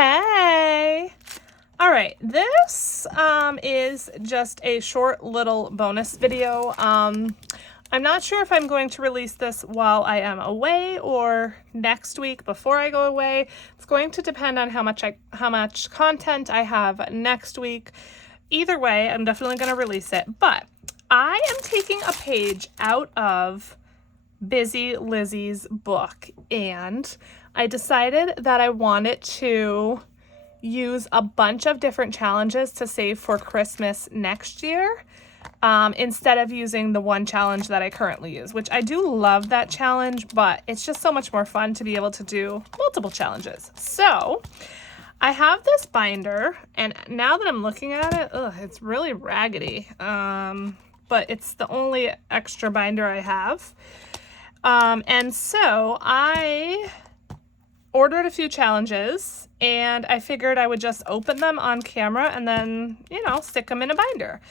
Hey! All right, this is just a short little bonus video. I'm not sure if I'm going to release this while I am away or next week before I go away. It's going to depend on how much content I have next week. Either way, I'm definitely going to release it. But I am taking a page out of Busy Lizzie's book, and I decided that I wanted to use a bunch of different challenges to save for Christmas next year, instead of using the one challenge that I currently use, which I do love that challenge, but it's just so much more fun to be able to do multiple challenges. So I have this binder, and now that I'm looking at it, it's really raggedy, but it's the only extra binder I have. And so I ordered a few challenges, and I figured I would just open them on camera and then, stick them in a binder.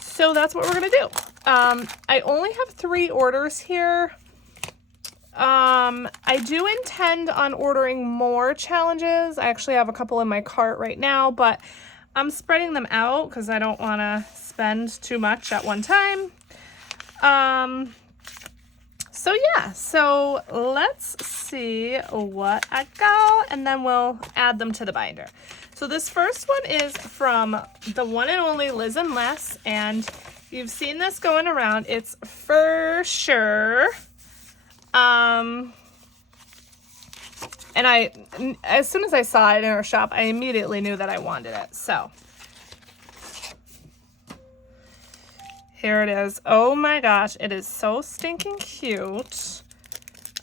So that's what we're going to do. I only have 3 orders here. I do intend on ordering more challenges. I actually have a couple in my cart right now, but I'm spreading them out because I don't want to spend too much at one time. So let's see what I got, and then we'll add them to the binder. So this first one is from the one and only Liz and Les, and you've seen this going around. It's for sure. And as soon as I saw it in our shop, I immediately knew that I wanted it. So here it is. Oh my gosh, it is so stinking cute.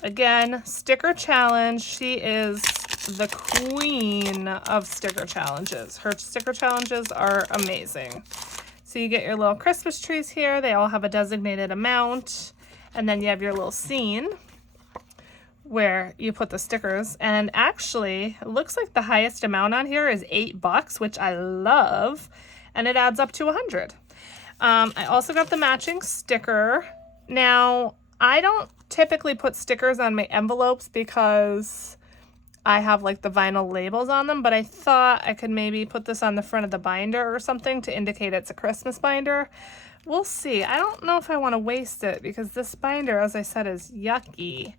Again, sticker challenge. She is the queen of sticker challenges. Her sticker challenges are amazing. So you get your little Christmas trees here. They all have a designated amount. And then you have your little scene where you put the stickers. And actually, it looks like the highest amount on here is $8, which I love. And it adds up to 100. I also got the matching sticker. Now, I don't typically put stickers on my envelopes because I have like the vinyl labels on them, but I thought I could maybe put this on the front of the binder or something to indicate it's a Christmas binder. We'll see. I don't know if I want to waste it because this binder, as I said, is yucky.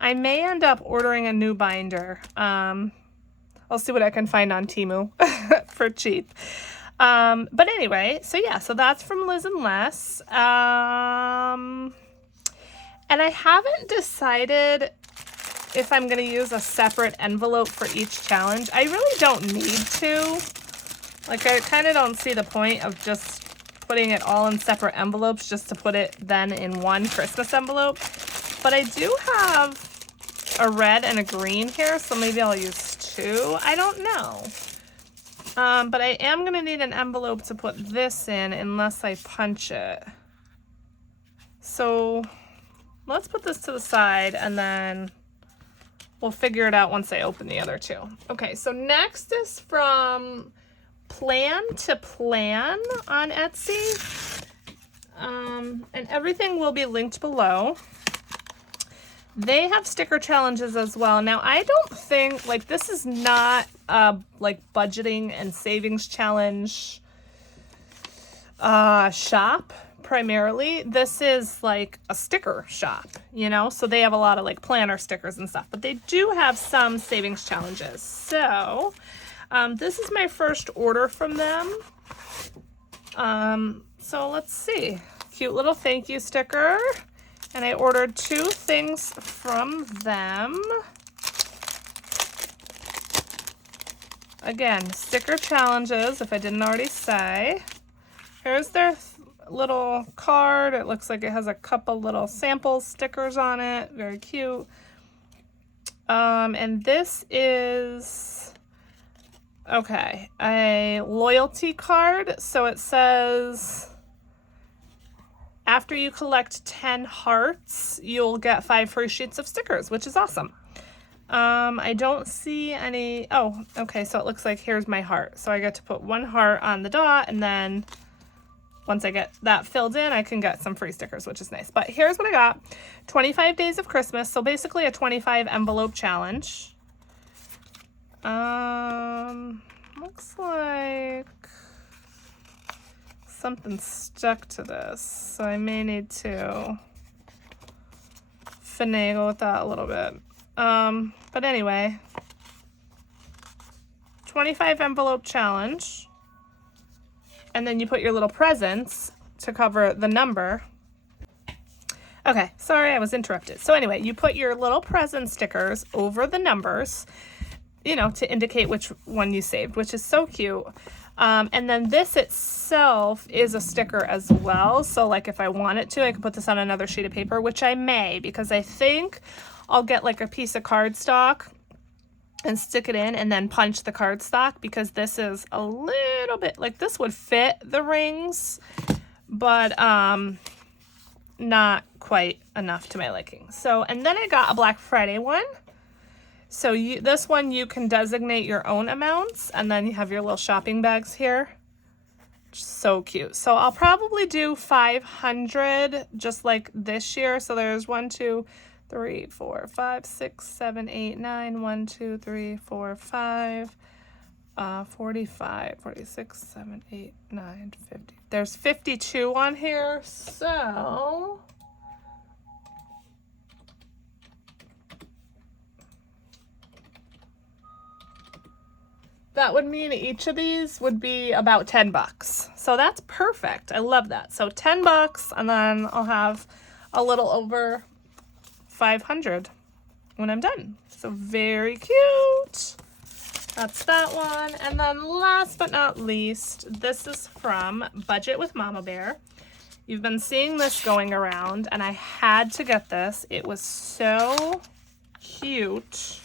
I may end up ordering a new binder. I'll see what I can find on Temu for cheap. But anyway, so that's from Liz and Les. And I haven't decided if I'm going to use a separate envelope for each challenge. I really don't need to. Like, I kind of don't see the point of just putting it all in separate envelopes just to put it then in one Christmas envelope. But I do have a red and a green here, so maybe I'll use 2. I don't know. But I am going to need an envelope to put this in unless I punch it. So let's put this to the side and then we'll figure it out once I open the other 2. Okay, so next is from Plan to Plan on Etsy. And everything will be linked below. They have sticker challenges as well. Now, I don't think, this is not a, budgeting and savings challenge shop, primarily. This is, a sticker shop, So they have a lot of, planner stickers and stuff. But they do have some savings challenges. So, this is my first order from them. So, let's see. Cute little thank you sticker. And I ordered 2 things from them. Again, sticker challenges, if I didn't already say. Here's their little card. It looks like it has a couple little sample stickers on it. Very cute. And this is, a loyalty card. So it says, after you collect 10 hearts, you'll get 5 free sheets of stickers, which is awesome. I don't see any. Oh, okay. So it looks like here's my heart. So I get to put 1 heart on the dot, and then once I get that filled in, I can get some free stickers, which is nice. But here's what I got. 25 Days of Christmas. So basically a 25 envelope challenge. Looks like something stuck to this, so I may need to finagle with that a little bit. But anyway, 25 envelope challenge. And then you put your little presents to cover the number. Okay, sorry, I was interrupted. So anyway, you put your little present stickers over the numbers, you know, to indicate which one you saved, which is so cute. And then this itself is a sticker as well. So like if I wanted to, I could put this on another sheet of paper, which I may, because I think I'll get like a piece of cardstock and stick it in and then punch the cardstock, because this is a little bit, like this would fit the rings, but not quite enough to my liking. So, and then I got a Black Friday one. So this one you can designate your own amounts, and then you have your little shopping bags here. So cute. So I'll probably do 500 just like this year. So there's 1, 2, 3, 4, 5, 6, 7, 8, 9, 1, 2, 3, 4, 5, 45, 46, 7, 8, 9, 50. There's 52 on here, so that would mean each of these would be about 10 bucks. So that's perfect. I love that. So 10 bucks, and then I'll have a little over 500 when I'm done. So very cute. That's that one. And then last but not least, this is from Budget with Mama Bear. You've been seeing this going around, and I had to get this. It was so cute.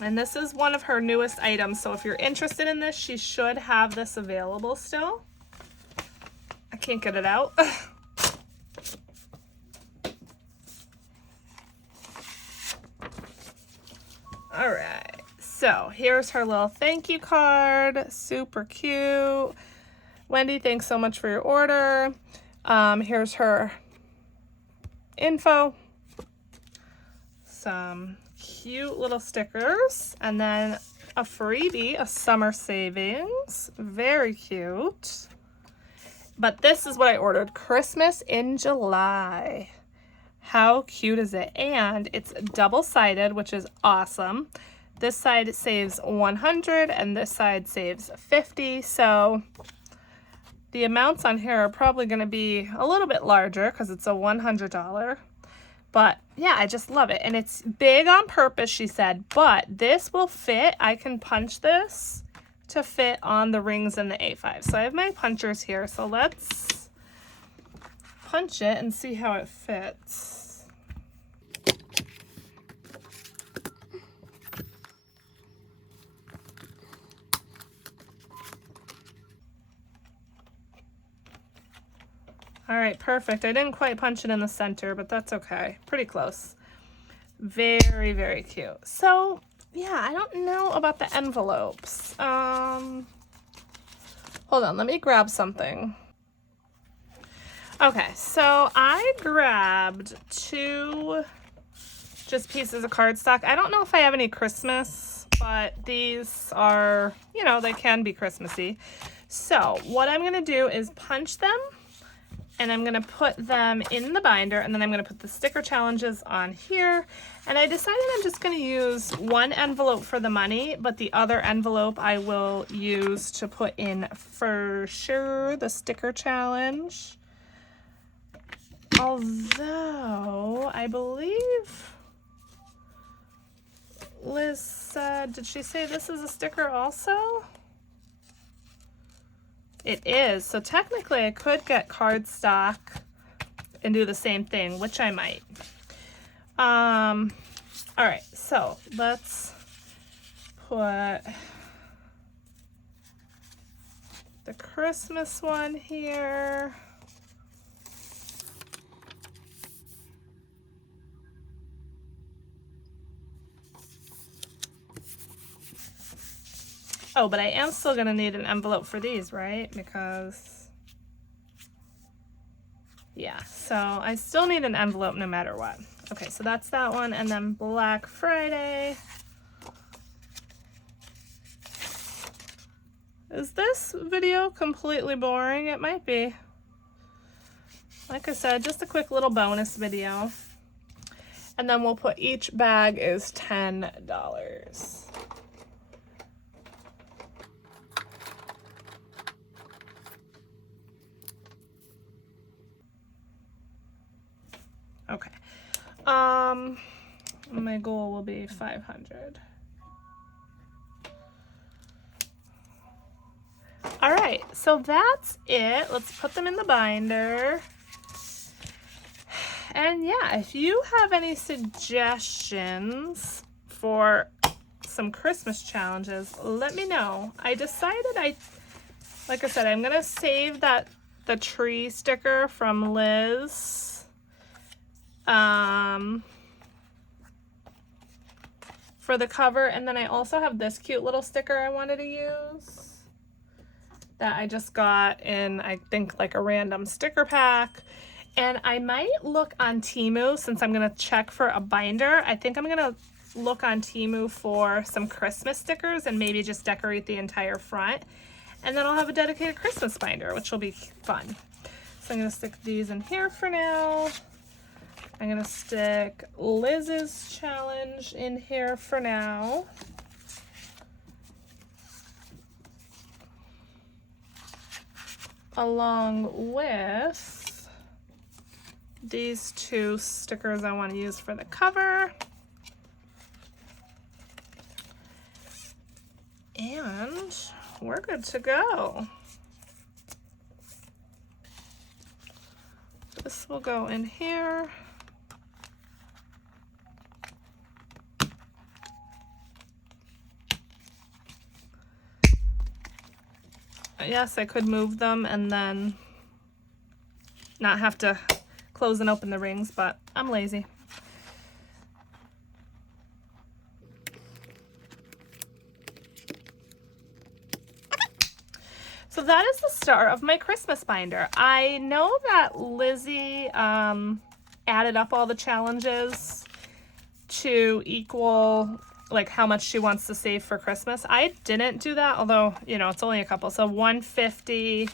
And this is one of her newest items. So if you're interested in this, she should have this available still. I can't get it out. All right, so here's her little thank you card. Super cute. Wendy, thanks so much for your order. Here's her info. Some cute little stickers, and then a freebie, a summer savings. Very cute. But this is what I ordered. Christmas in July. How cute is it? And it's double-sided, which is awesome. This side saves 100 and this side saves 50. So the amounts on here are probably going to be a little bit larger because it's a $100. But yeah, I just love it. And it's big on purpose, she said, but this will fit. I can punch this to fit on the rings in the A5. So I have my punchers here. So let's punch it and see how it fits. All right, perfect. I didn't quite punch it in the center, but that's okay. Pretty close. Very, very cute. So yeah, I don't know about the envelopes. Hold on, let me grab something. Okay, so I grabbed 2 just pieces of cardstock. I don't know if I have any Christmas, but these are, you know, they can be Christmassy. So what I'm gonna do is punch them, and I'm gonna put them in the binder, and then I'm gonna put the sticker challenges on here. And I decided I'm just gonna use one envelope for the money, but the other envelope I will use to put in for sure the sticker challenge. Although I believe Liz said, did she say this is a sticker also? It is. So technically I could get cardstock and do the same thing, which I might. All right, so let's put the Christmas one here. Oh, but I am still gonna need an envelope for these, right? Because, yeah, so I still need an envelope no matter what. Okay, so that's that one. And then Black Friday. Is this video completely boring? It might be. Like I said, just a quick little bonus video. And then we'll put each bag is $10. Okay. My goal will be 500. All right, so that's it. Let's put them in the binder. And yeah, if you have any suggestions for some Christmas challenges, let me know. I decided like I said, I'm gonna save the tree sticker from Liz. For the cover, and then I also have this cute little sticker I wanted to use that I just got in, I think, like a random sticker pack. And I might look on Temu, since I'm gonna check for a binder. I think I'm gonna look on Temu for some Christmas stickers and maybe just decorate the entire front. And then I'll have a dedicated Christmas binder, which will be fun. So I'm gonna stick these in here for now. I'm gonna stick Liz's challenge in here for now. Along with these two stickers I want to use for the cover. And we're good to go. This will go in here. Yes, I could move them and then not have to close and open the rings, but I'm lazy. So that is the start of my Christmas binder. I know that Lizzie added up all the challenges to equal like how much she wants to save for Christmas. I didn't do that, although, you know, it's only a couple. So 150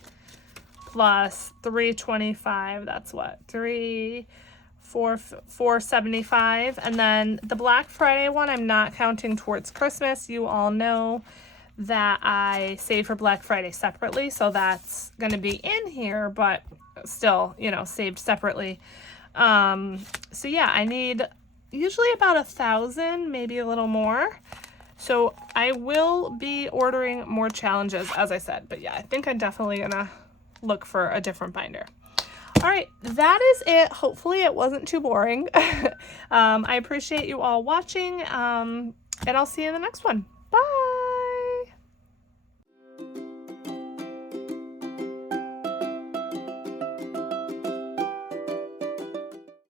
plus 325, that's what? 475. And then the Black Friday one, I'm not counting towards Christmas. You all know that I save for Black Friday separately, so that's going to be in here, but still, you know, saved separately. So yeah, I need usually about 1,000, maybe a little more. So I will be ordering more challenges, as I said. But yeah, I think I'm definitely gonna look for a different binder. All right, that is it. Hopefully it wasn't too boring. I appreciate you all watching, and I'll see you in the next one. Bye.